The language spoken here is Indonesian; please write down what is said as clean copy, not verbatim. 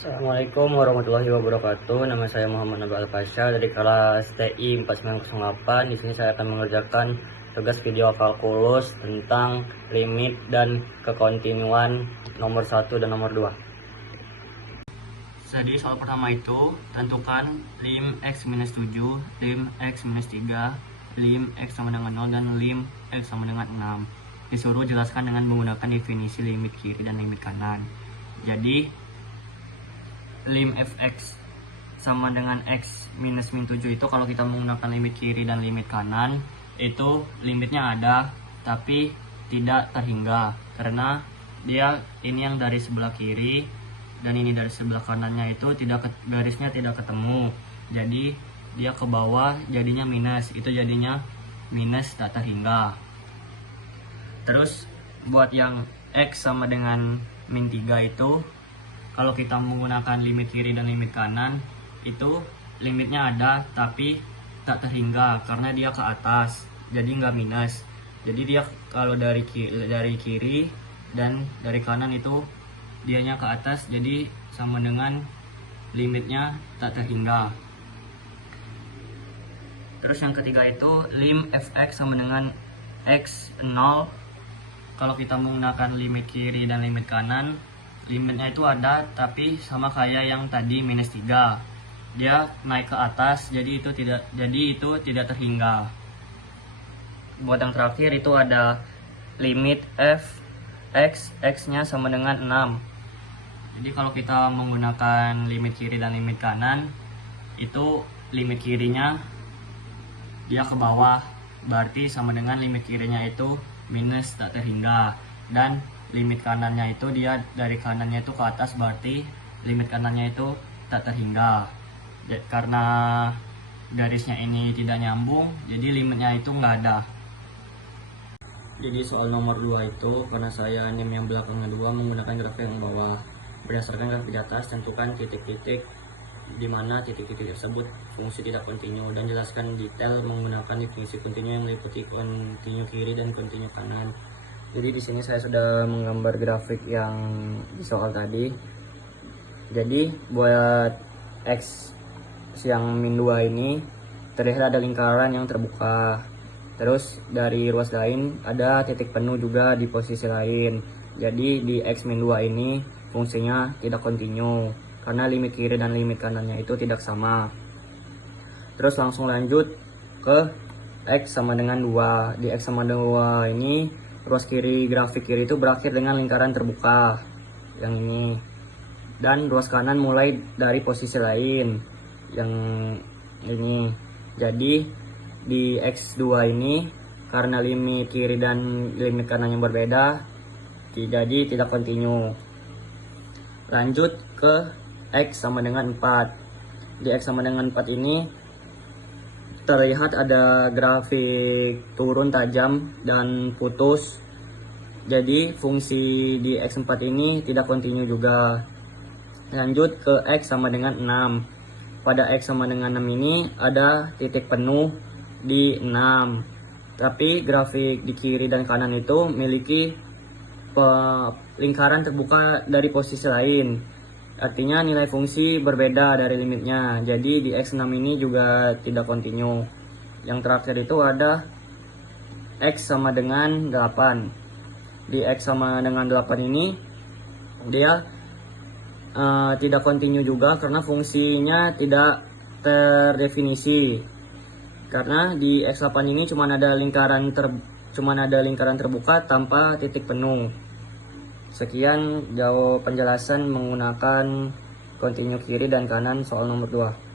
Assalamualaikum warahmatullahi wabarakatuh. Nama saya Muhammad Nabi Al-Fasya dari kelas TI 4908. Di sini saya akan mengerjakan tugas video kalkulus tentang limit dan kekontinuan nomor 1 dan nomor 2. Jadi soal pertama itu, tentukan lim x minus 7, lim x minus 3, lim x sama dengan 0, dan lim x sama dengan 6. Disuruh jelaskan dengan menggunakan definisi limit kiri dan limit kanan. Jadi lim fx sama dengan x minus min 7 itu kalau kita menggunakan limit kiri dan limit kanan itu limitnya ada tapi tidak terhingga, karena dia ini yang dari sebelah kiri dan ini dari sebelah kanannya itu garisnya tidak ketemu, jadi dia ke bawah jadinya minus, itu jadinya minus tak terhingga. Terus buat yang x sama dengan min 3 itu kalau kita menggunakan limit kiri dan limit kanan itu limitnya ada tapi tak terhingga karena dia ke atas, jadi nggak minus. Jadi dia kalau dari kiri dan dari kanan itu dianya ke atas, jadi sama dengan limitnya tak terhingga. Terus yang ketiga itu lim fx sama dengan x 0. Kalau kita menggunakan limit kiri dan limit kanan, limitnya itu ada tapi sama kayak yang tadi minus 3, dia naik ke atas, jadi itu tidak terhingga. Buat yang terakhir itu ada limit f x nya sama dengan 6. Jadi kalau kita menggunakan limit kiri dan limit kanan itu limit kirinya dia ke bawah, berarti sama dengan limit kirinya itu minus tak terhingga, dan limit kanannya itu dia dari kanannya itu ke atas, berarti limit kanannya itu tak terhingga. Karena garisnya ini tidak nyambung, jadi limitnya itu nggak ada. Jadi soal nomor 2 itu karena saya anim yang belakangnya 2 menggunakan grafik yang bawah. Berdasarkan grafik di atas, tentukan titik-titik di mana titik-titik tersebut fungsi tidak kontinu, dan jelaskan detail menggunakan definisi kontinu yang meliputi kontinu kiri dan kontinu kanan. Jadi di sini saya sudah menggambar grafik yang di soal tadi. Jadi buat x yang min 2 ini terlihat ada lingkaran yang terbuka. Terus dari ruas lain ada titik penuh juga di posisi lain. Jadi di x min 2 ini fungsinya tidak kontinu karena limit kiri dan limit kanannya itu tidak sama. Terus langsung lanjut ke x sama dengan 2. Di x sama dengan 2 ini ruas kiri grafik kiri itu berakhir dengan lingkaran terbuka yang ini, dan ruas kanan mulai dari posisi lain yang ini. Jadi di x2 ini karena limit kiri dan limit kanan yang berbeda, jadi tidak kontinu. Lanjut ke x sama dengan 4. Di x sama dengan 4 ini terlihat ada grafik turun tajam dan putus, jadi fungsi di x4 ini tidak kontinu juga. Lanjut ke x sama dengan 6. Pada x sama dengan 6 ini ada titik penuh di 6, tapi grafik di kiri dan kanan itu memiliki lingkaran terbuka dari posisi lain, artinya nilai fungsi berbeda dari limitnya, jadi di x6 ini juga tidak kontinu. Yang terakhir itu ada x sama dengan 8. Di x sama dengan 8 ini dia tidak kontinu juga karena fungsinya tidak terdefinisi, karena di x8 ini cuma ada lingkaran terbuka tanpa titik penuh. Sekian jauh penjelasan menggunakan kontinu kiri dan kanan soal nomor 2.